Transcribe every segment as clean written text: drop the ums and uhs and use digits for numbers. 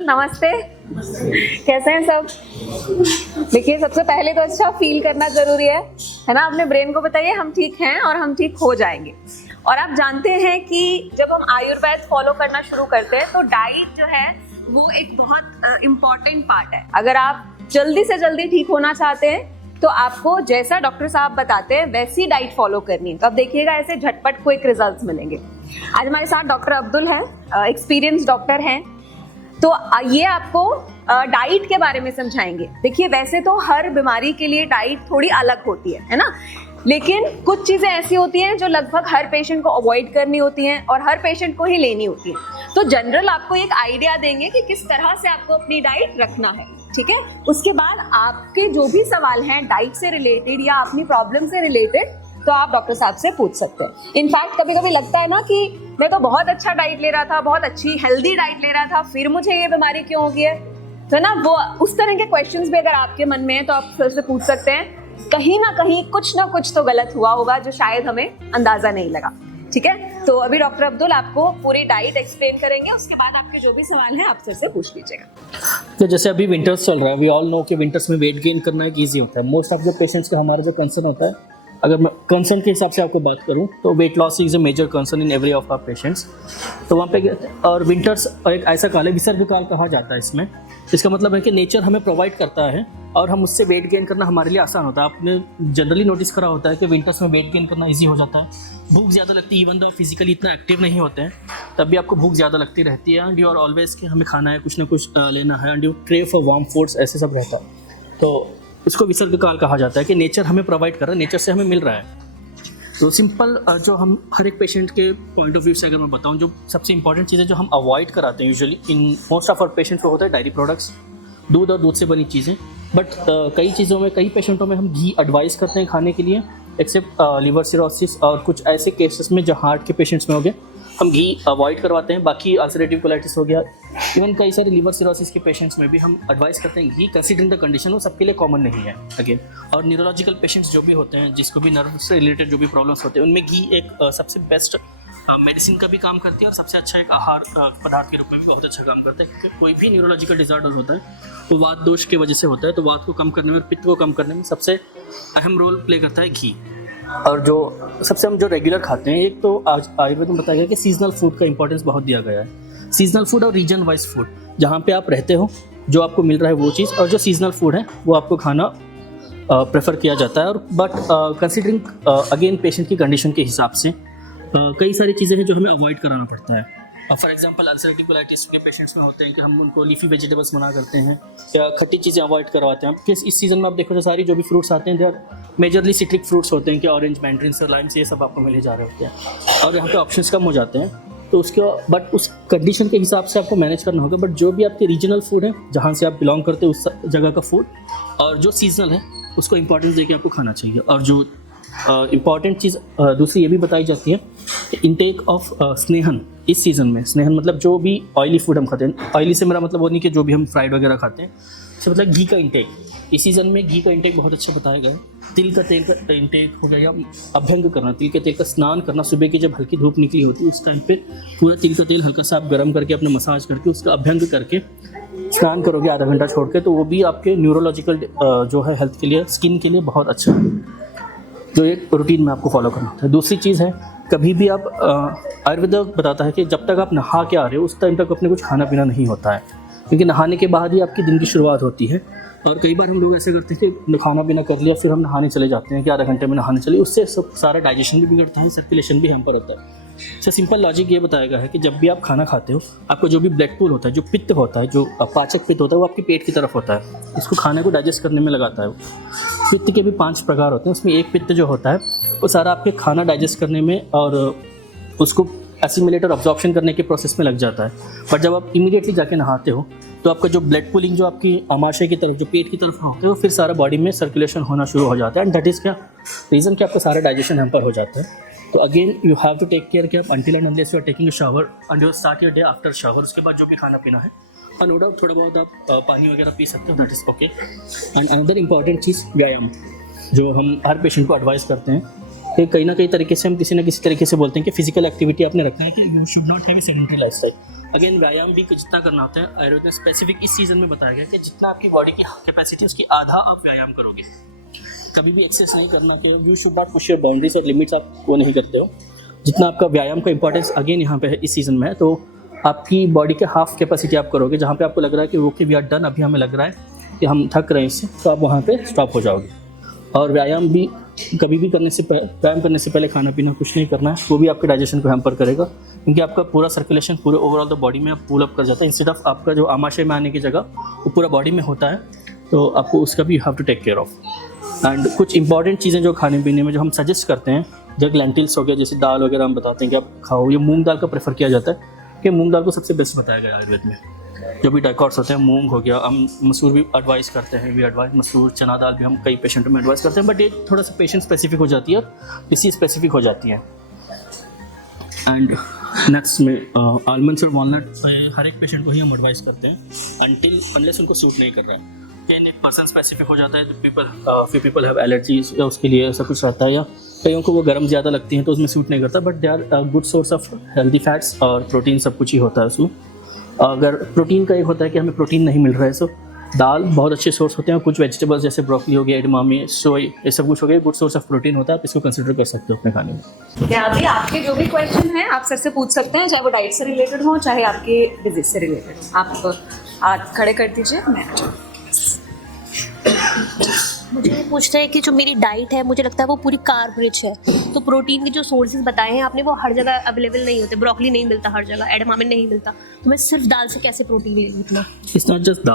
नमस्ते, कैसे हैं सब? देखिए, सबसे पहले तो अच्छा फील करना जरूरी है ना? अपने ब्रेन को बताइए हम ठीक हैं और हम ठीक हो जाएंगे। और आप जानते हैं कि जब हम आयुर्वेद फॉलो करना शुरू करते हैं तो डाइट जो है वो एक बहुत इम्पॉर्टेंट पार्ट है। अगर आप जल्दी से जल्दी ठीक होना चाहते हैं तो आपको जैसा डॉक्टर साहब बताते हैं वैसी डाइट फॉलो करनी है। तो अब देखिएगा ऐसे झटपट क्विक रिजल्ट्स मिलेंगे। आज हमारे साथ डॉक्टर अब्दुल हैं, एक्सपीरियंस डॉक्टर हैं, तो ये आपको डाइट के बारे में समझाएंगे। देखिए, वैसे तो हर बीमारी के लिए डाइट थोड़ी अलग होती है ना? लेकिन कुछ चीजें ऐसी होती हैं जो लगभग हर पेशेंट को अवॉइड करनी होती हैं और हर पेशेंट को ही लेनी होती है। तो जनरल आपको एक आइडिया देंगे कि किस तरह से आपको अपनी डाइट रखना है, ठीक है? उसके बाद आपके जो भी सवाल हैं डाइट से रिलेटेड या अपनी प्रॉब्लम से रिलेटेड, तो आप डॉक्टर साहब से पूछ सकते हैं। इनफैक्ट कभी कभी लगता है ना कि मैं तो बहुत अच्छा डाइट ले रहा था, बहुत अच्छी हेल्दी डाइट ले रहा था, फिर मुझे ये बीमारी क्यों हो गई है? तो ना वो उस तरह के क्वेश्चंस भी अगर आपके मन में है तो आप सर से पूछ सकते हैं। कहीं ना कहीं कुछ ना कुछ तो गलत हुआ होगा जो शायद हमें अंदाजा नहीं लगा, ठीक है? तो अभी डॉक्टर अब्दुल आपको पूरी डाइट एक्सप्लेन करेंगे, उसके बाद आपके जो भी सवाल हैं आप सर से पूछ लीजिएगा। तो जैसे अभी विंटर्स चल रहा है, वी ऑल नो कि विंटर्स में वेट गेन करना एक ईजी होता है। मोस्ट ऑफ द पेशेंट्स का हमारा जो कंसर्न होता है, अगर मैं कंसर्न के हिसाब से आपको बात करूं तो weight loss is a major concern in every of our patients. तो वहाँ पे और विंटर्स एक ऐसा काल है, विसर्ग काल कहा जाता है इसमें। इसका मतलब है कि नेचर हमें प्रोवाइड करता है और हम उससे वेट गेन करना हमारे लिए आसान होता है। आपने जनरली नोटिस करा होता है कि विंटर्स में वेट गेन करना ईजी हो जाता है। भूख ज़्यादा लगती है, इवन दो फिजिकली इतना एक्टिव नहीं होते हैं तब भी आपको भूख ज़्यादा लगती रहती है। एंड यू आर ऑलवेज कि हमें खाना है, कुछ ना कुछ लेना है, and you crave for warm foods, ऐसे सब रहता है। तो इसको विसर्ग काल कहा जाता है कि नेचर हमें प्रोवाइड कर रहा है, नेचर से हमें मिल रहा है। तो सिंपल जो हम हर एक पेशेंट के पॉइंट ऑफ व्यू से अगर मैं बताऊं, जो सबसे इंपॉर्टेंट चीज़ें जो हम अवॉइड कराते हैं usually in most of our patients को होता है डायरी प्रोडक्ट्स, दूध और दूध से बनी चीज़ें। बट कई चीज़ों में, कई पेशेंटों में हम घी एडवाइस करते हैं खाने के लिए, एक्सेप्ट लिवर सिरोसिस और कुछ ऐसे केसेस में जो हार्ट के पेशेंट्स में हो गए हम घी अवॉइड करवाते हैं। बाकी अल्सरेटिव कोलाइटिस हो गया, इवन कई सारे लिवर सिरोसिस के पेशेंट्स में भी हम एडवाइस करते हैं घी, कंसीडरिंग द कंडीशन। वो सबके लिए कॉमन नहीं है अगेन। और न्यूरोलॉजिकल पेशेंट्स जो भी होते हैं, जिसको भी नर्व से रिलेटेड जो भी प्रॉब्लम्स होते हैं, उनमें घी एक सबसे बेस्ट मेडिसिन का भी काम करती है और सबसे अच्छा एक आहार पदार्थ के रूप में भी बहुत अच्छा काम करता है। क्योंकि कोई भी न्यूरोलॉजिकल डिसऑर्डर होता है तो वात दोष की वजह से होता है, तो वात को कम करने में, पित्त को कम करने में सबसे अहम रोल प्ले करता है घी। और जो सबसे हम जो रेगुलर खाते हैं, एक तो आज आयुर्वेद में बताया गया कि सीजनल फूड का इंपॉर्टेंस बहुत दिया गया है। सीजनल फूड और रीजन वाइज फूड, जहाँ पे आप रहते हो जो आपको मिल रहा है वो चीज़, और जो सीजनल फूड है वो आपको खाना प्रेफर किया जाता है। और बट कंसिडरिंग अगेन पेशेंट की कंडीशन के हिसाब से कई सारी चीज़ें हैं जो हमें अवॉइड कराना पड़ता है। फॉर एग्जांपल अल्सरेटिव कोलाइटिस के पेशेंट्स में होते हैं कि हम उनको लीफी वेजिटेबल्स मना करते हैं या खट्टी चीज़ें अवॉइड करवाते हैं। कि इस सीज़न में आप देखो तो सारी जो भी फ्रूट्स आते हैं, they are majorly citric fruits होते हैं कि ऑरेंज, मैंड्रिन, लाइम्स, ये सब आपको मिले जा रहे होते हैं और यहाँ पे ऑप्शंस कम हो जाते हैं। तो उसके बट उस कंडीशन के हिसाब से आपको मैनेज करना होगा। बट जो भी आपके रीजनल फूड है, जहाँ से आप बिलोंग करते हैं उस जगह का फूड, और जो सीजनल है उसको इंपॉर्टेंस देके आपको खाना चाहिए। और जो इम्पॉर्टेंट चीज़ दूसरी ये भी बताई जाती है कि इंटेक ऑफ स्नेहन इस सीज़न में। स्नेहन मतलब जो भी ऑयली फूड हम खाते हैं, ऑयली से मेरा मतलब वो नहीं कि जो भी हम फ्राइड वगैरह खाते हैं, तो मतलब घी का इंटेक। इस सीज़न में घी का इंटेक बहुत अच्छा बताया गया है। तिल का तेल का इंटेक हो गया, या अभ्यंग करना, तिल के तेल का स्नान करना। सुबह की जब हल्की धूप निकली होती है उस टाइम पे पूरा तिल का तेल हल्का सा आप गर्म करके अपने मसाज करके उसका अभ्यंग करके स्नान करोगे आधा घंटा छोड़ के, तो वो भी आपके न्यूरोलॉजिकल जो है हेल्थ के लिए, स्किन के लिए बहुत अच्छा है, जो एक रूटीन में आपको फॉलो करना होता है। दूसरी चीज़ है, कभी भी आप आयुर्वेद बताता है कि जब तक आप नहा के आ रहे हो उस टाइम तक अपने कुछ खाना पीना नहीं होता है, क्योंकि नहाने के बाद ही आपकी दिन की शुरुआत होती है। और कई बार हम लोग ऐसे करते हैं कि खाना पीना कर लिया फिर हम नहाने चले जाते हैं कि आधा घंटे में नहाने चले, उससे सब सारा डाइजेशन भी बिगड़ता है, सर्कुलेशन भी हम पर रहता है। तो सिंपल लॉजिक ये बताया गया है कि जब भी आप खाना खाते हो, आपको जो भी ब्लड पूल होता है, जो पित्त होता है, जो पाचक पित्त होता है, वो आपके पेट की तरफ होता है, इसको खाने को डाइजेस्ट करने में लगाता है। पित्त के भी 5 प्रकार होते हैं, उसमें एक पित्त जो होता है वो सारा आपके खाना डाइजेस्ट करने में और उसको एसिमिलेट और अब्जॉर्प्शन करने के प्रोसेस में लग जाता है। पर जब आप इमीडिएटली जाके नहाते हो तो आपका जो ब्लड पुलिंग जो आपकी अमाशय की तरफ, जो पेट की तरफ होते हैं, वो फिर सारा बॉडी में सर्कुलेशन होना शुरू हो जाता है। एंड दैट इज़ क्या रीज़न कि आपका सारा डाइजेशन हैम्पर हो जाता है। तो again you have to take care कि आप until and unless you are taking a shower and you start your day after shower, उसके बाद जो भी खाना पीना है, और नो डाउट थोड़ा बहुत आप पानी वगैरह पी सकते हो, that is okay. And another important चीज़ व्यायाम, जो हम हर पेशेंट को एडवाइस करते हैं कि कहीं ना कहीं तरीके से हम किसी ना किसी तरीके से बोलते हैं कि फिजिकल एक्टिविटी आपने रखना है कि you should not have a sedentary lifestyle. Again व्यायाम भी जितना करना होता है आयुर्वेद में स्पेसिफिक इस सीजन में बताया गया कि जितना आपकी बॉडी की कैपेसिटी है उसकी आधा आप व्यायाम करोगे। कभी भी एक्सेस नहीं करना कि you should not push your boundaries और लिमिट्स आप वो नहीं करते हो। जितना आपका व्यायाम का इंपॉर्टेंस अगेन यहाँ पे है इस सीजन में है, तो आपकी बॉडी के हाफ कैपेसिटी आप करोगे। जहाँ पे आपको लग रहा है कि ओके वी आर डन, अभी हमें लग रहा है कि हम थक रहे हैं इससे, तो आप वहाँ पे स्टॉप हो जाओगे। और व्यायाम भी कभी भी व्यायाम करने से पहले खाना पीना कुछ नहीं करना है, वो भी आपके डाइजेशन को हैम्पर करेगा, क्योंकि आपका पूरा सर्कुलेशन पूरे ओवरऑल द बॉडी में आप पुल अप कर जाता है। इंस्टेड ऑफ आपका जो आमाशय में आने की जगह वो पूरा बॉडी में होता है, तो आपको उसका भी have to take care of. And कुछ इंपॉर्टेंट चीज़ें जो खाने पीने में जो हम सजेस्ट करते हैं, जैसे लेंटिल्स हो गया, जैसे दाल वगैरह हम बताते हैं कि आप खाओ। ये मूंग दाल का प्रेफर किया जाता है कि मूंग दाल को सबसे बेस्ट बताया गया आयुर्वेद में। जो भी डाइकॉट्स होते हैं, मूंग हो गया, हम मसूर भी एडवाइस करते हैं, वी एडवाइस मसूर, चना दाल भी हम कई पेशेंटों में एडवाइस करते हैं, बट ये थोड़ा सा पेशेंट स्पेसिफिक हो जाती है और डिसीज स्पेसिफिक हो जाती है। एंड नेक्स्ट में आलमंड्स और वॉलनट हर एक पेशेंट को ही हम एडवाइस करते हैं अनलेस उनको सूट नहीं कर रहा है। एक पर्सन स्पेसिफिक हो जाता है, फ्यू पीपल हैव एलर्जीज या उसके लिए ऐसा कुछ रहता है, या कईयों को वो गर्म ज़्यादा लगती हैं तो उसमें सूट नहीं करता, but they are good source of healthy fats और प्रोटीन सब कुछ ही होता है उसमें। अगर प्रोटीन का एक होता है कि हमें प्रोटीन नहीं मिल रहा है, सो दाल बहुत अच्छे सोर्स होते हैं। कुछ वेजिटेबल्स जैसे ब्रोकली हो गया, एडमामी, सोई, ये सब कुछ हो गया, गुड सोर्स ऑफ प्रोटीन होता है, आप इसको कंसिडर कर सकते हो अपने खाने में। क्या अभी आपके जो भी क्वेश्चन हैं आप सर से पूछ सकते हैं, चाहे वो डाइट से रिलेटेड हो चाहे आपके डिजीज से रिलेटेड हो। आप हाथ खड़े कर दीजिए। मैं मुझे ये पूछना है कि जो मेरी डाइट है, मुझे लगता है वो पूरी कार्ब रिच है, तो प्रोटीन के जो सोर्सेज बताए हैं आपने वो हर जगह अवेलेबल नहीं होते। ब्रोकली नहीं मिलता हर जगह, एडमामे नहीं मिलता, तो मैं सिर्फ दाल से कैसे प्रोटीन ले लूँ इतना? इट्स नॉट जस्ट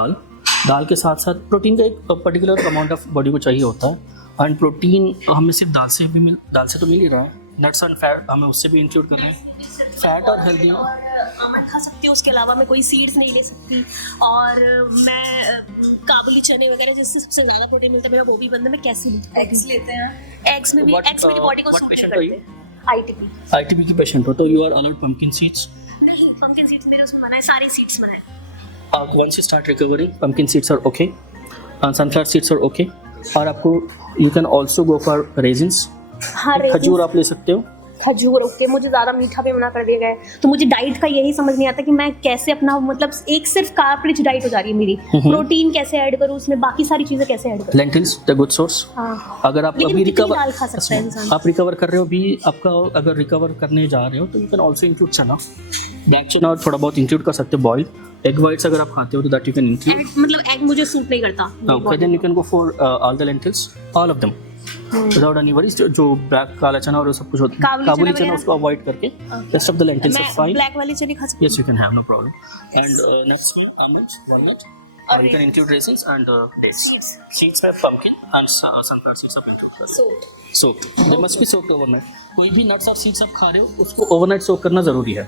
दाल के साथ साथ प्रोटीन का एक पर्टिकुलर अमाउंट ऑफ बॉडी को चाहिए होता है। एंड प्रोटीन हमें सिर्फ दाल से तो मिल ही रहा है, नट्स एंड फैट हमें उससे भी इंक्लूड कर रहे हैं। फैट और हेल्दी आमंड खा सकती हूँ, उसके अलावा मैं कोई सीड्स नहीं ले सकती, और मैं काबुली चने वगैरह जिससे सबसे ज़्यादा प्रोटीन मिलता है मेरा वो भी बंद है, मैं कैसे लूँ? एग्स लेते हैं। एग्स में भी एग्स मेरी बॉडी को सूट नहीं करते। आईटीपी की पेशेंट हो तो you are allowed pumpkin seeds. नहीं, पंपकिन सीड्स मेरे उसमें मना है, सारे सीड्स मना है। Once you start recovering, pumpkin seeds are okay, sunflower seeds are okay, और आपको you can also go for raisins। हाँ, खजूर आप ले सकते हो। खजूर ओके, मुझे ज़्यादा मीठा भी मना कर दिया गया है, तो मुझे डाइट का यही समझ नहीं आता कि मैं कैसे अपना मतलब एक सिर्फ कार्ब रिच डाइट हो जा रही है मेरी, प्रोटीन कैसे ऐड करूँ उसमें, बाकी सारी चीज़ें कैसे ऐड करूँ? Lentils the good source. हाँ, अगर आप लेकिन अभी कितनी दाल खा सकता है इंसान? आप रिकवर कर रहे हो भी, आपका अगर रिकवर करने जा रहे हो तो यू कैन ऑल्सो इंक्लूड चना, ब्लैक चना और थोड़ा बहुत इंक्लूड कर सकते हो। बॉइल्ड एग वाइट्स अगर आप खाते हो तो दैट यू कैन इंक्लूड। मतलब एग मुझे सूट नहीं करता। Okay, then you can go for all the lentils, all of them without any worries. जो ब्लैक काला चना और सब कुछ होता है, काबुली चना उसको अवॉइड करके rest of the lentils are fine. Black वाली चने खा सकती हूँ? Yes, you can have no problem. And next one, almonds, walnut, or you can include raisins and dates. Seeds are pumpkin and sunflower seeds are included. Soaked. They must be soaked overnight. कोई भी nuts और seeds आप खा रहे हो उसको overnight soak करना जरूरी है,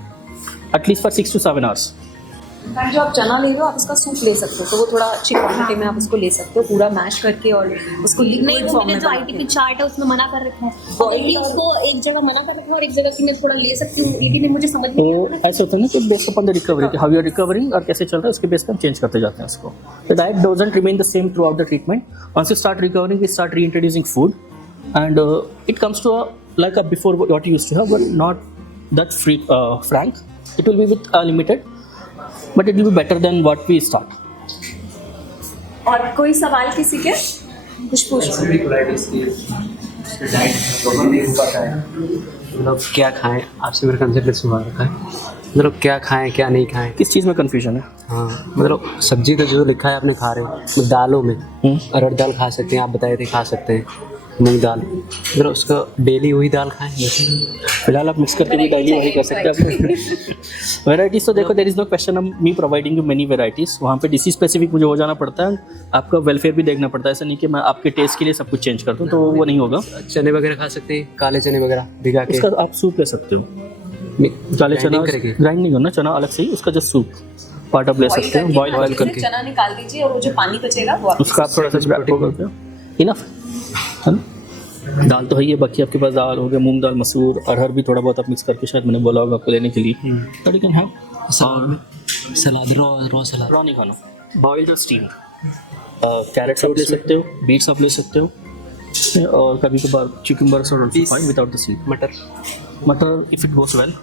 at least for 6 to 7 hours. जो आप चना ले रहे हो आप उसका सूप ले सकते हो, तो वो थोड़ा अच्छी क्वांटिटी में आप उसको ले सकते हो, पूरा मैश करके और उसको नहीं, लिक्विड वो फॉर्म मैंने में जो बना आईटीपी के। चार्ट है उसमें मना कर रखा है, और उसको एक जगह मना कर रखा है और एक जगह की मैं थोड़ा ले सकती हूँ, लेकिन मुझे समझ नहीं तो आता ना। ऐसा होता है ना कि based upon the recovery, how you are recovering और कैसे चल रहा है उसके बेस पर हम चेंज करते जाते हैं उसको। The diet doesn't remain the same throughout the treatment. Once you start recovering we start reintroducing food and it comes to like before what you used to have, but not that frank. It will be with limited, but it will be better than what we start. और कोई सवाल किसी के? कुछ पूछो। मतलब क्या खाएं, आपसे मेरा कंसेप्ट हुआ रखा है, मतलब क्या खाएं क्या नहीं खाएं। किस चीज़ में कंफ्यूजन है? हाँ, मतलब सब्जी तो जो लिखा है आपने खा रहे हो, दालों में अरहर दाल खा सकते हैं, आप बताए थे खा सकते हैं, मूंग दाल, मतलब उसका डेली वही दाल खाएं। फिलहाल आप मिक्स करके भी डालिए, वही कर सकते हैं। वेराइटीज़ तो देखो, there is no question of me providing you many varieties. वहाँ पे डिसीज स्पेसिफिक मुझे हो जाना पड़ता है, आपका वेलफेयर भी देखना पड़ता है। ऐसा नहीं कि मैं आपके टेस्ट के लिए सब कुछ चेंज कर दूँ, तो वो नहीं होगा। चने वगैरह खा सकते हैं, काले चने वगैरह भिगा के। उसका आप सूप ले सकते हो, काले चना ग्राइंड नहीं करना, चना अलग से ही, उसका जस्ट सूप पार्ट आप ले सकते हो, बॉयल करके चना निकाल दीजिए और वो जो पानी बचेगा वो उसका आप थोड़ा सा करके इनफ है ना। दाल तो है ही, बाकी आपके पास दाल हो गया, मूंग दाल, मसूर, अरहर भी थोड़ा बहुत आप मिक्स करके, शायद मैंने बोला होगा आपको लेने के लिए, तो you can have. Salad raw salad raw नहीं खाना, बॉइल्ड और स्टीम्ड। कैरेट्स आप ले सकते हो, बीट्स आप ले सकते हो, और कभी कभार cucumbers are also Peas. fine without the seed. मटर मटर if it goes well,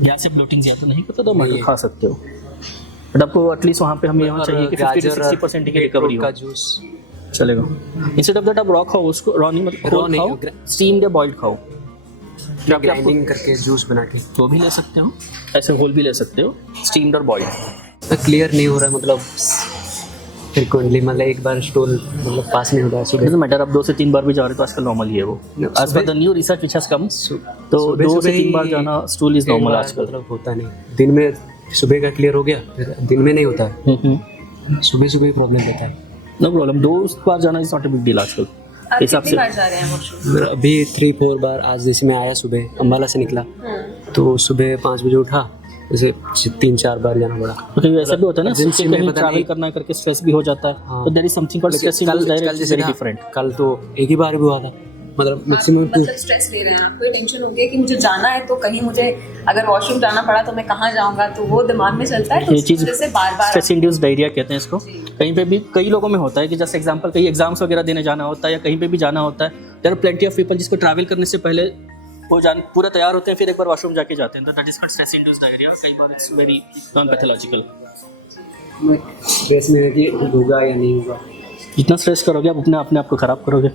gas या ब्लोटिंग ज़्यादा नहीं करता तो मटर खा सकते हो, बट आपको एटलीस्ट वहाँ पे हमें यहाँ चाहिए कि 50 से 60% की रिकवरी हो, का जूस चलेगा। इंस्टेड ऑफ दैट आप रॉ खाओ उसको, रॉ नहीं मतलब Raw cold नहीं, खाओ, स्टीम्ड या बॉइल्ड खाओ, ग्राइंडिंग करके जूस बना के। वो भी ले सकते हो, ऐसे होल भी ले सकते हो, स्टीम्ड और बॉइल्ड। क्लियर नहीं हो रहा है मतलब फ्रिक्वेंटली, मतलब एक बार स्टूल मतलब पास में हो रहा है सुबह। डजंट मैटर, आप 2 से 3 बार भी जा रहे हो तो आजकल नॉर्मल ही है वो, as per the new research which has come, तो 2 से 3 बार जाना स्टूल इज नॉर्मल आजकल। मतलब होता नहीं, दिन में सुबह का क्लियर हो गया, फिर दिन में नहीं होता है, सुबह सुबह ही प्रॉब्लम रहता है। नो प्रॉब्लम, 2 बार जाना is not a big deal आजकल आप हिसाब कितनी से। बार जा रहे हैं वॉशरूम? अभी 3-4 बार, आज जैसे मैं आया सुबह अम्बाला से निकला तो सुबह 5 बजे उठा, जैसे 3-4 बार जाना पड़ा। क्योंकि ऐसा भी होता है ना, Emergency सुबह में कहीं पता ट्रैवल नहीं। करना करके स्ट्रेस भी हो जाता है, हाँ। तो there is something called stress कल जैसे वेरी था, डिफरेंट। कल तो एक ही बार भी हुआ था, मतलब मैक्सिमम मतलब स्ट्रेस ले रहे हैं, आपको टेंशन हो गई कि मुझे जाना है तो कहीं मुझे अगर वॉशरूम जाना पड़ा तो मैं कहाँ जाऊंगा, तो वो दिमाग में चलता है, तो ये उस चीज़ वजह से बार बार स्ट्रेस इंड्यूस डायरिया कहते हैं इसको। कहीं पे भी कई लोगों में होता है कि जैसे एग्जांपल कहीं एग्जाम्स वगैरह देने जाना होता है या कहीं पे भी जाना होता है, there are plenty of people जिसको ट्रैवल करने से पहले वो पूरा तैयार होते हैं, फिर एक बार वॉशरूम जाके जाते हैं, तो that is called stress induce diarrhoea. कई बार it's very non pathological. Case में है कि होगा या नहीं होगा। जितना स्ट्रेस करोगे आप अपने आप को खराब करोगे।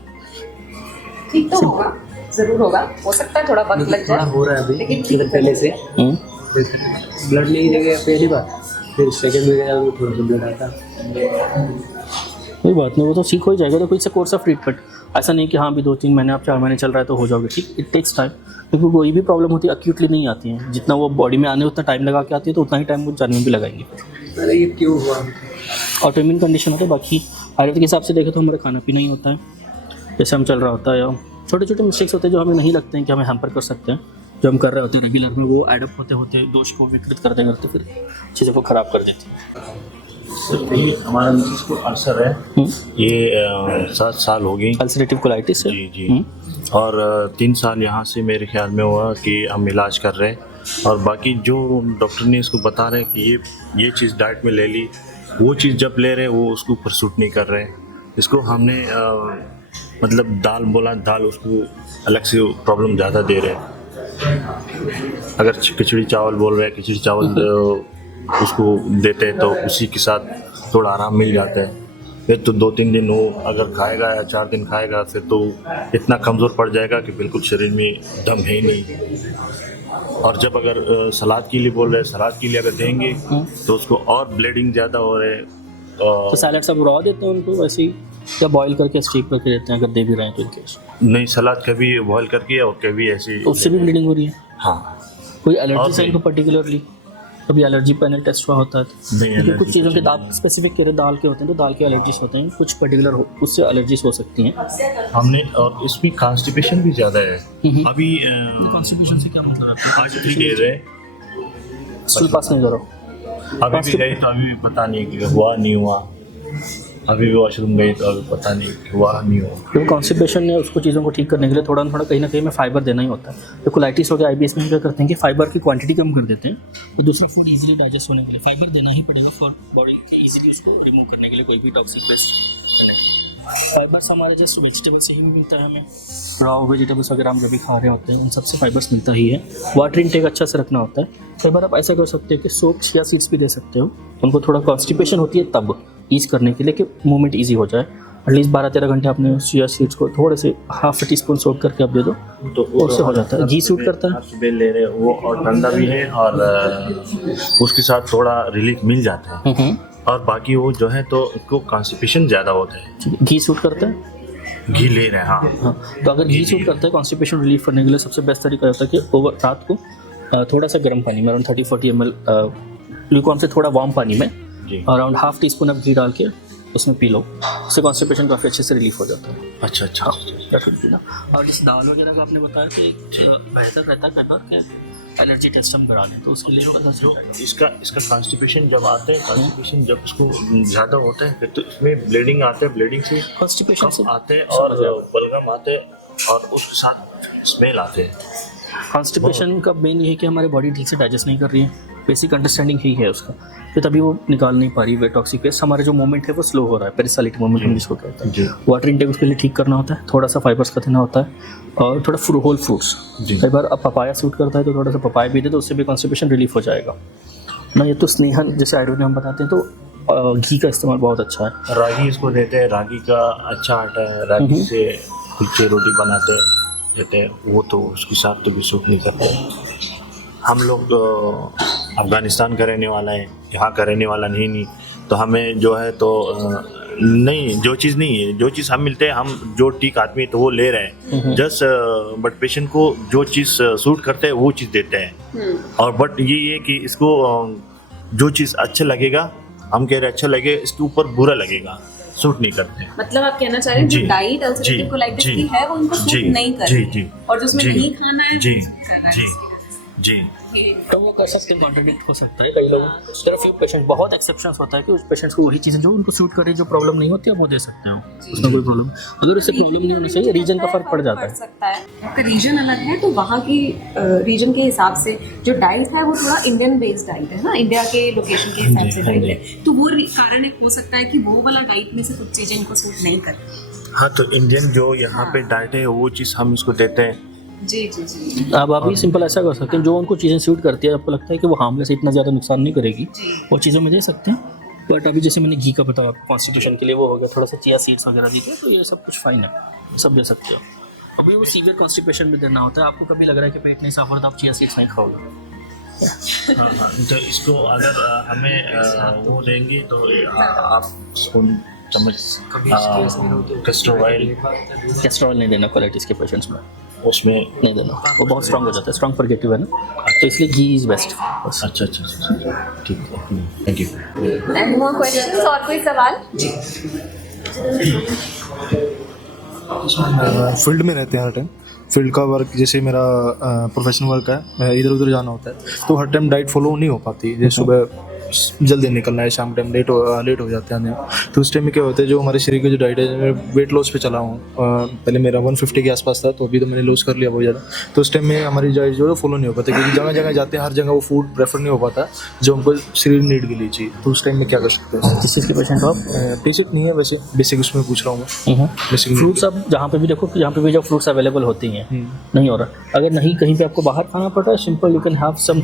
ठीक तो होगा, जरूर होगा, हो सकता है थोड़ा वक्त लग थोड़ा जाए, हो रहा है अभी, लेकिन ठीक मतलब पहले से ब्लड नहीं जगह पहली बार, फिर सेकंड में गया तो थोड़ा सा ब्लड आता। कोई बात नहीं, वो तो ठीक हो ही जाएगा। तो कोई सा कोर्स ऑफ ट्रीटमेंट, ऐसा नहीं कि हाँ भी 2-3 महीने आप 4 महीने चल रहा है तो हो जाओगे ठीक। इट टेक्स टाइम, क्योंकि कोई भी प्रॉब्लम होती है अक्यूटली नहीं आती है, जितना वो बॉडी में आने उतना टाइम लगा के आती है, तो उतना ही टाइम वो जाने में भी लगाएंगे। अरे ये क्यों हुआ? ऑटोइम्यून कंडीशन होता है। बाकी आयुर्वेद के हिसाब से देखें तो हमारा खाना पीना ही होता है, जैसे हम चल रहा होता है, या छोटे छोटे मिस्टेक्स होते हैं जो हमें नहीं लगते हैं कि हमें हैम्पर कर सकते हैं, जो हम कर रहे होते हैं रेगुलर में, वो एडअप होते होते दोष को विकृत करते करते फिर चीज़ों को ख़राब कर देते हैं। सर ये हमारा जिसको अल्सर है ये 7 साल हो गई। अल्सरेटिव कोलाइटिस है। जी जी। और 3 साल यहाँ से मेरे ख्याल में हुआ कि हम इलाज कर रहे हैं, और बाकी जो डॉक्टर ने इसको बता रहे हैं कि ये चीज़ डाइट में ले ली, वो चीज़ जब ले रहे हैं वो उसको ऊपर सूट नहीं कर रहे हैं। इसको हमने मतलब दाल बोला, दाल उसको अलग से प्रॉब्लम ज़्यादा दे रहे हैं। अगर खिचड़ी चावल बोल रहे हैं, खिचड़ी चावल उसको देते हैं तो उसी के साथ थोड़ा आराम मिल जाता है। फिर तो 2-3 दिन वो अगर खाएगा या 4 दिन खाएगा फिर तो इतना कमज़ोर पड़ जाएगा कि बिल्कुल शरीर में दम है ही नहीं। और जब अगर सलाद के लिए बोल रहे हैं, सलाद के लिए अगर देंगे तो उसको और ब्लीडिंग ज़्यादा हो रहे हैं। तो सैलड सब रॉ देते हैं उनको वैसे ही, या बॉईल करके स्टीप करके देते हैं अगर दे भी रहे हैं तो इनके? नहीं, सलाद कभी बॉयल करके और कभी ऐसे तो उससे भी ब्लीडिंग हो रही है? हाँ। कोई एलर्जी और है इनको पर्टिकुलरली? कभी एलर्जी पैनल टेस्ट हुआ होता है? नहीं, क्योंकि कुछ एलर्जी चीज़ों के कुछ दाल स्पेसिफिक कह रहे दाल के होते हैं तो दाल के एलर्जीज होते हैं, कुछ पर्टिकुलर उससे एलर्जीज हो सकती हैं। हमने, और इसमें कॉन्स्टिपेशन भी ज़्यादा है अभी। कॉन्स्टिपेशन से क्या मतलब है? आज 3 डेज है, स्टिल पास नहीं करो। अभी भी गए तो अभी भी पता नहीं कि हुआ नहीं हुआ, अभी भी वॉशरूम गई तो अभी पता नहीं कि हुआ नहीं हुआ। क्योंकि कॉन्स्टिपेशन है, उसको चीज़ों को ठीक करने के लिए थोड़ा ना थोड़ा कहीं ना कहीं में फाइबर देना ही होता है। तो कोलाइटिस हो गया, IBS में हम क्या करते हैं कि फाइबर की क्वांटिटी कम कर देते हैं, तो दूसरा फूड इजीली डाइजेस्ट होने के लिए फाइबर देना ही पड़ेगा फॉर बॉडी की इजीली उसको रिमूव करने के लिए कोई भी टॉक्सिक वेस्ट। फाइबर्स हमारे जैसे वेजिटेबल से ही मिलता है हमें, रॉ वेजिटेबल्स वगैरह हम जब भी खा रहे होते हैं उन सबसे फाइबर्स मिलता ही है। वाटर इनटेक अच्छा से रखना होता है। कई बार आप ऐसा कर सकते हो कि सोप चिया सीड्स भी दे सकते हो, उनको थोड़ा कॉन्स्टिपेशन होती है तब ईज करने के लिए कि मूवमेंट ईजी हो जाए। एटलीस्ट 12-13 घंटे आपने चिया सीड्स को थोड़े से ½ टीस्पून सोप करके आप दे दो तो उससे हो जाता है। घी सूट करता है, सुबह ले रहे वो, और ठंडा भी है, और उसके साथ थोड़ा रिलीफ मिल जाता है। और बाकी वो जो है तो उसको कॉन्स्टिपेशन ज़्यादा होता है। घी सूट करता है। घी ले रहे हैं हाँ। हाँ, तो अगर घी सूट करता है कॉन्स्टिपेशन रिलीफ करने के लिए सबसे बेस्ट तरीका होता है कि ओवर रात को थोड़ा सा गर्म पानी में अराउंड 30-40 ml ग्लूकॉन से थोड़ा वार्म पानी में जी। अराउंड ½ टीस्पून आप घी डाल के उसमें पी लो, उससे कॉन्स्टिपेशन काफ़ी अच्छे से रिलीफ हो जाता है। अच्छा अच्छा। ना और इस दाल वगैरह का आपने बताया कि बेहतर रहता है कि एनर्जी टेस्ट हम करा लें, तो उसके लिए जो इसका कॉन्स्टिपेशन जब आता है, कॉन्स्टिपेशन जब उसको ज़्यादा होता है फिर तो इसमें ब्लीडिंग आते हैं, ब्लीडिंग से कॉन्स्टिपेशन से आते हैं और बलगम आते हैं और उसके साथ स्मेल आते हैं। कॉन्स्टिपेशन का मेन ये है कि हमारी बॉडी ठीक से डाइजेस्ट नहीं कर रही है, बेसिक अंडरस्टैंडिंग ही है उसका, तो तभी वो निकाल नहीं पा रही वेट टॉक्सिक वेस्ट। हमारा जो मूवमेंट है वो स्लो हो रहा है, पेरिसालिटिक मूवमेंट हम जिसको कहते जी। हैं। वाटर इंटेक उसके लिए ठीक करना होता है, थोड़ा सा फाइबर्स का देना होता है, और थोड़ा होल फ्रूट्स। जी। कई बार अब पपाया सूट करता है तो थोड़ा सा पपाया भी दे तो उससे भी कॉन्स्टिपेशन रिलीफ हो जाएगा ना। ये तो स्नेहन जैसे आयुर्वेद में हम बताते हैं तो घी का इस्तेमाल बहुत अच्छा है। रागी इसको देते हैं, रागी का अच्छा आटा है, रागी से कुलचे रोटी बनाते देते हैं, वो तो उसके साथ तो भी सूट नहीं करते। हम लोग अफगानिस्तान का रहने वाला है, यहाँ का रहने वाला नहीं, तो हमें जो है तो नहीं, जो चीज़ नहीं है, जो चीज़ हम मिलते हैं, हम जो ठीक आदमी है तो वो ले रहे हैं जस्ट, बट पेशेंट को जो चीज़ सूट करते हैं वो चीज़ देते हैं। और बट ये कि इसको जो चीज़ अच्छा लगेगा, हम कह रहे अच्छा लगे, इसके ऊपर बुरा लगेगा, सूट नहीं करते। मतलब आप कहना चाह रहे हैं जो जी, डाइट अल्सरेटिव कोलाइटिस की है वो उनको सूट जी, नहीं कर जी, रही, जी, और जिसमें जी, नहीं खाना है जी, वो करना है। जी, जी। तो वो कर सकते हैं, कॉन्ट्रडिक्ट हो सकता है कई लोगों को। सिर्फ फ्यू पेशेंट, बहुत एक्सेप्शंस होता है कि उस पेशेंट्स को वही चीज़ें जो उनको सूट करे, जो प्रॉब्लम नहीं होती है वो दे सकते हो, उसमें कोई प्रॉब्लम। अगर उससे प्रॉब्लम नहीं होना चाहिए, रीजन का फर्क पड़ जाता है। सकता है आपका रीजन अलग है, तो वहाँ की रीजन के हिसाब से जो डाइट है वो थोड़ा इंडियन बेस्ड डाइट है ना, इंडिया के लोकेशन के हिसाब से डाइट है, तो वो कारण एक हो सकता है कि वो वाला डाइट में से कुछ चीज़ें इनको सूट नहीं करती। हाँ, तो इंडियन जो यहाँ पे डाइट है वो चीज़ हम इसको देते हैं। जी जी जी। अब आप भी सिंपल ऐसा कर सकते हैं, जो उनको चीज़ें सूट करती है, आपको लगता है कि वो हार्मलेस इतना ज़्यादा नुकसान नहीं करेगी, वो चीज़ों में दे सकते हैं। बट अभी जैसे मैंने घी का बताया आपको, कॉन्स्टिट्यूशन के लिए वो हो गया, थोड़ा सा चिया सीड्स वगैरह दी, तो ये सब कुछ फाइन है, ये सब दे सकते हो। अभी वो सीवियर कॉन्स्टिपेशन में देना होता है, आपको कभी लग रहा है कि पेट नहीं साफ हो रहा, तो आप चिया सीड्स नहीं खाओगे। तो इसको अगर हमें वो देंगे तो आप स्पून चम्मच कैस्टर ऑयल, कैस्टर ऑयल नहीं देना कोलाइटिस के पेशेंट्स में, उसमें नहीं देना, वो बहुत स्ट्रांग हो जाता है, स्ट्रांग फॉरगेटिव है ना, तो इसलिए घी इज़ बेस्ट। बस अच्छा, ठीक है, thank you. And more questions, और कोई सवाल? फील्ड में रहते हैं हर टाइम। फील्ड का वर्क जैसे मेरा प्रोफेशनल वर्क है, इधर उधर जाना होता है, तो हर टाइम डाइट फॉलो नहीं हो पाती। जैसे सुबह जल्दी निकलना है, शाम टाइम लेट हो जाते हैं, तो उस टाइम में क्या होता है, जो हमारे शरीर की जो डाइट है, मैं वेट लॉस पे चला हूँ, पहले मेरा 150 के आसपास था, तो अभी तो मैंने लॉस कर लिया बहुत ज़्यादा। तो उस टाइम में हमारी डाइट जो है फॉलो नहीं हो पाती, क्योंकि जगह जगह जाते हैं, हर जगह वो फूड प्रेफर नहीं हो पाता जो हमको शरीर नीड के लिए चाहिए। तो उस टाइम में क्या कर सकते हैं? किस चीज़ के पेशेंट हो आप? बेसिक नहीं है वैसे, बेसिक उसमें पूछ रहा हूँ मैं। बेसिक फ्रूट्स अब जहाँ पे भी देखो, जहाँ पे भी जो फ्रूट्स अवेलेबल होती हैं, नहीं हो रहा। अगर नहीं कहीं पे आपको बाहर खाना पड़ रहा है, simple you can have some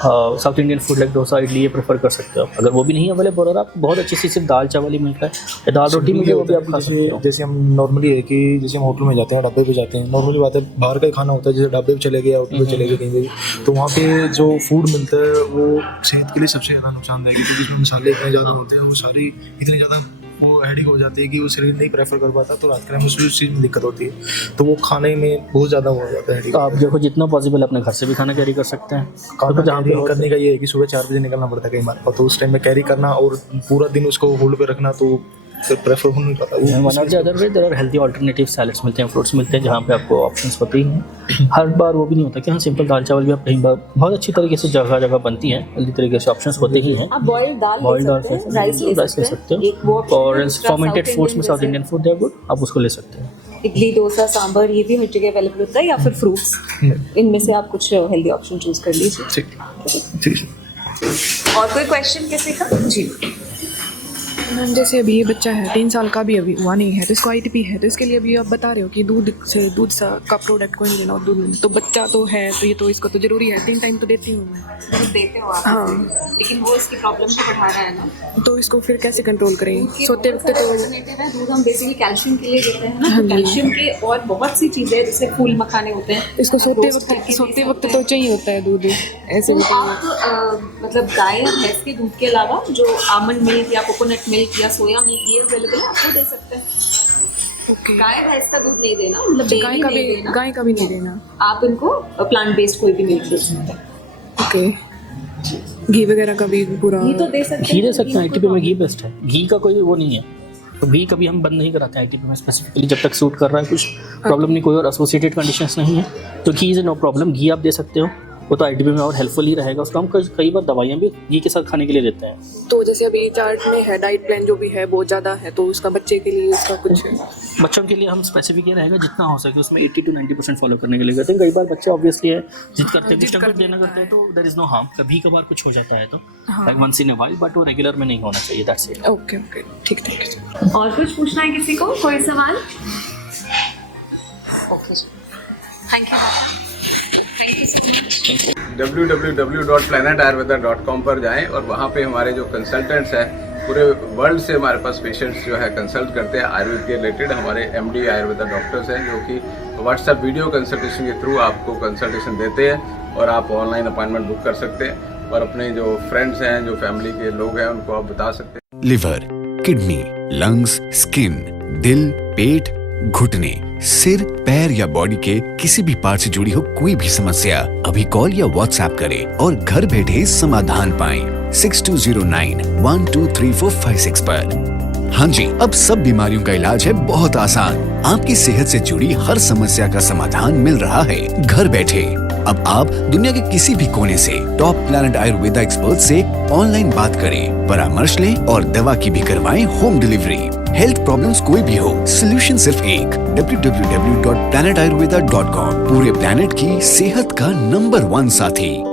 south Indian food like dosa, idli, ये प्रेफर कर सकते हो। अगर वो भी नहीं अवेलेबल हो रहा, आपको बहुत अच्छी सी सिर्फ दाल चावल ही मिलता है, या दाल रोटी मिलती है, वो भी आप खा सकते हो। जैसे हम नॉर्मली है कि जैसे हम होटल में जाते हैं, ढाबे पे जाते हैं, नॉर्मली बात है बाहर का ही खाना होता है, जैसे ढाबे पे चले गए, होटल पे चले गए कहीं भी, तो वहाँ पे जो फूड मिलता है वो सेहत के लिए सबसे ज़्यादा नुकसानदायक है, क्योंकि इसमें मसाले इतने ज़्यादा होते हैं, वो सारी इतनी ज़्यादा वो हेडेक हो जाती है कि वो शरीर नहीं प्रेफर कर पाता, तो रात के टाइम उस चीज़ में दिक्कत होती है, तो वो खाने में बहुत ज़्यादा हो जाता है हेडेक। तो आप देखो, जितना पॉसिबल अपने घर से भी खाना कैरी कर सकते हैं। खाना कैरी करने का ये है कि सुबह 4 बजे निकलना पड़ता है कई बार, तो उस टाइम में कैरी करना और पूरा दिन उसको होल्ड पे रखना, तो फिर प्रेफर हो नहीं पाता। One of the other way there are healthy alternative salads मिलते हैं, फ्रूट्स मिलते हैं, जहाँ पे आपको ऑप्शंस होती हैं। हर बार वो भी नहीं होता कि हाँ सिंपल दाल चावल भी आप कहीं बार बहुत अच्छी तरीके से जगह जगह बनती हैं, हेल्दी तरीके से ऑप्शंस होते ही हैं। आप बॉइल्ड दाल बॉइल्ड ले सकते हैं, राइस ले सकते हैं, एक वो और फर्मेंटेड फूड्स में south Indian food they are good, आप उसको ले सकते हैं। इडली, डोसा, सांभर, ये भी हर जगह अवेलेबल होता है, या फिर फ्रूट्स, इनमें से आप कुछ हेल्दी ऑप्शन चूज कर लीजिए। ठीक है। और कोई क्वेश्चन किसी का? जी मैम, जैसे अभी ये बच्चा है 3 साल का, भी अभी हुआ नहीं है, तो इसको ITP है, तो इसके लिए अभी आप बता रहे हो कि दूध का प्रोडक्ट कोई नहीं लेना और दूध लेना, तो बच्चा तो है, तो ये तो इसको तो जरूरी है, 3 टाइम तो देती हूँ मैं। दूध देते हो आप? हाँ। लेकिन वो इसकी प्रॉब्लम को बढ़ा रहा है ना, तो इसको फिर कैसे कंट्रोल करें? सोते वक्त तो दूध हम बेसिकली कैल्शियम के लिए देते हैं ना, तो कैल्शियम के और बहुत सी चीजें जैसे फूल मखाने होते हैं, इसको सोते वक्त तो चाहिए होता है दूध, ऐसे तो भी आप मतलब गाय या भैंस के दूध के अलावा जो आमंड मिल्क या कोकोनट मिल्क या सोया मिल्क ये अवेलेबल है, आपको दे सकते हैं। ओके। गाय भैंस का दूध नहीं देना, मतलब डेयरी गाय का भी नहीं देना। आप इनको प्लांट बेस्ड कोई भी मिल्क दे सकते हैं। ओके। घी वगैरह का भी पूरा घी तो दे सकते हैं, घी दे सकते हैं, ITP में घी बेस्ट है, घी का कोई वो नहीं है, तो घी कभी हम बंद नहीं कराते हैं ITP में स्पेसिफिकली, जब तक सूट कर रहा है, कुछ प्रॉब्लम नहीं, कोई और एसोसिएटेड कंडीशंस नहीं है, तो घी इज़ नो प्रॉब्लम, घी आप दे सकते हो। वो तो आईटीपी में और हेल्पफुल ही रहेगा। उसको हम कई बार दवाइयाँ भी घी के साथ खाने के लिए देते हैं। तो जैसे अभी चार्ट में है डाइट प्लान जो भी है बहुत ज़्यादा है, तो उसका बच्चे के लिए उसका कुछ बच्चों के लिए हम स्पेसिफिक ये रहेगा जितना हो सके उसमें 80 to 90% फॉलो करने के लिए करते हैं। कई बार बच्चे ऑब्वियसली है जिद करते हैं, कुछ ना कुछ देना करते हैं, तो देयर इज नो हार्म। कभी कभार कुछ हो जाता है तो like once in a while, but वो रेगुलर में नहीं होना चाहिए। That's it. ओके ओके ठीक ठीक। और कुछ पूछना है किसी को, कोई सवाल? Okay ji, thank you. www.planetayurveda.com पर जाएं और वहाँ पे हमारे जो कंसल्टेंट्स हैं पूरे वर्ल्ड से हमारे पास पेशेंट्स जो है कंसल्ट करते हैं आयुर्वेद के रिलेटेड। हमारे एमडी आयुर्वेदा डॉक्टर्स हैं जो कि व्हाट्सएप वीडियो कंसल्टेशन के थ्रू आपको कंसल्टेशन देते हैं और आप ऑनलाइन अपॉइंटमेंट बुक कर सकते हैं और अपने जो फ्रेंड्स हैं, जो फैमिली के लोग हैं, उनको आप बता सकते हैं। लिवर, किडनी, लंग्स, स्किन, दिल, पेट, घुटने, सिर, पैर या बॉडी के किसी भी पार्ट से जुड़ी हो कोई भी समस्या, अभी कॉल या व्हाट्सएप करें और घर बैठे समाधान पाएं 6209123456 पर। हाँ जी, अब सब बीमारियों का इलाज है बहुत आसान। आपकी सेहत से जुड़ी हर समस्या का समाधान मिल रहा है घर बैठे। अब आप दुनिया के किसी भी कोने से टॉप प्लैनेट आयुर्वेदा एक्सपर्ट से ऑनलाइन बात करें, परामर्श लें और दवा की भी करवाएं होम डिलीवरी। हेल्थ प्रॉब्लम्स कोई भी हो, सोल्यूशन सिर्फ एक, www.planetayurveda.com। पूरे प्लैनेट की सेहत का नंबर 1 साथी।